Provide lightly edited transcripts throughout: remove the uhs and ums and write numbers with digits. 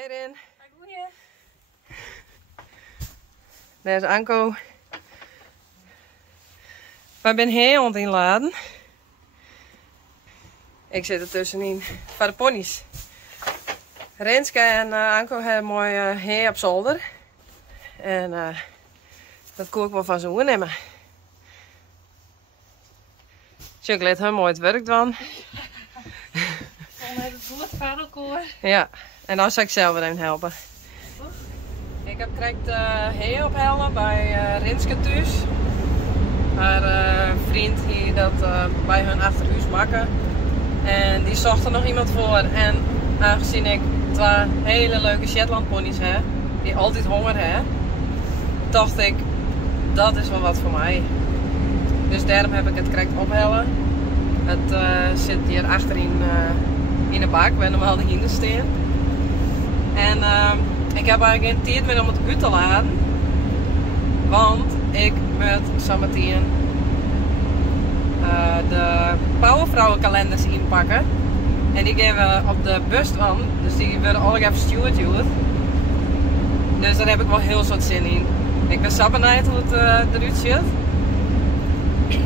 Hey Rin. Goeie. Daar is Anko. Wij zijn heel aan het inladen. Ik zit er tussenin voor de ponies. Renske en Anko hebben mooi heen op zolder. En dat kon ik wel van zo nemen. Chuck let hem mooi het werk doen. Dan heb het goed vaderkoor. Ja, en dan zal ik zelf weer even helpen. Ik heb direct heen ophalen bij Renske thuis. Haar vriend die dat bij hun achterhuis maken. En die zocht er nog iemand voor. En aangezien ik twee hele leuke Shetland ponies heb, die altijd honger hebben, dacht ik, dat is wel wat voor mij. Dus daarom heb ik het correct ophellen. Het zit hier achterin in de bak, waar normaal de hinden staan. En ik heb eigenlijk geen tijd meer om het uit te laden. Want ik moet zometeen de Powervrouwenkalenders inpakken. En die gaan we op de bus van. Dus die worden alle even stuurd. Dus daar heb ik wel heel soort zin in. Ik ben zo benieuwd hoe het eruit ziet.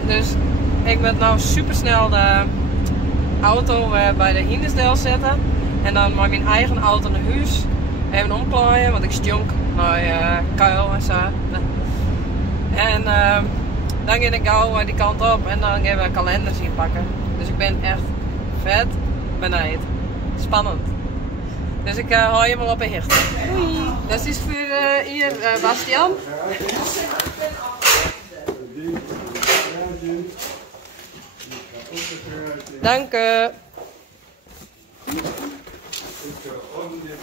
Dus ik moet nou super snel de auto bij de hindersdeel zetten. En dan mag ik mijn eigen auto naar huis even omklaaien. Want ik stonk naar kuil en zo. En dan ga ik gauw die kant op en dan gaan we kalenders inpakken. Dus ik ben echt vet benieuwd. Spannend. Dus ik hou je wel op een hicht. Doei. Dat is voor hier Bastian. Dank u.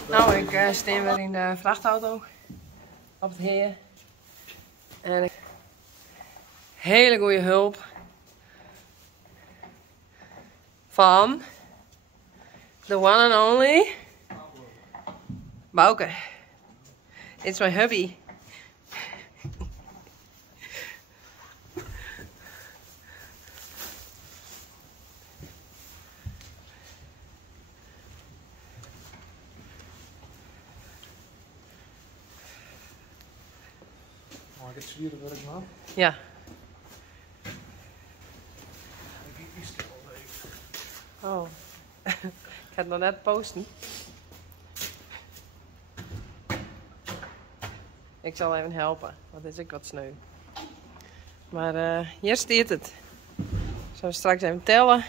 Nou, ik sta weer in de vrachtauto op het heer. En hele goede hulp van the one and only Bouke. It's my hubby. Mag ik het zwieren werk maken? Ja. Oh. Ik ga het nog net posten. Ik zal even helpen, want dit is ook wat sneu. Maar hier staat het. Zullen we straks even tellen.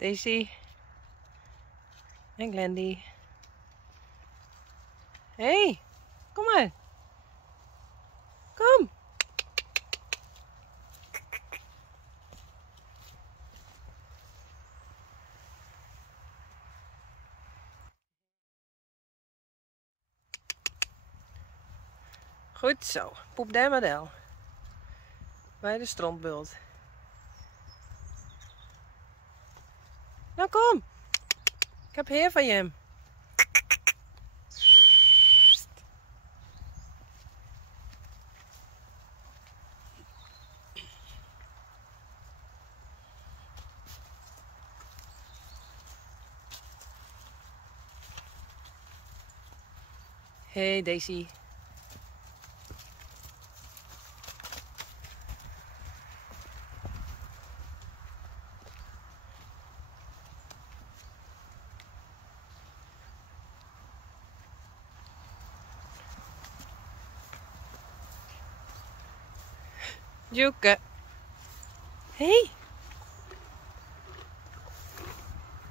Daisy en Glendy. Hey, kom maar. Kom. Goed zo, poep daar maar del. Bij de strontbult. Nou kom, ik heb heer van je. Hey Daisy. Joeke. Hey.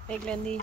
Hey Glendy.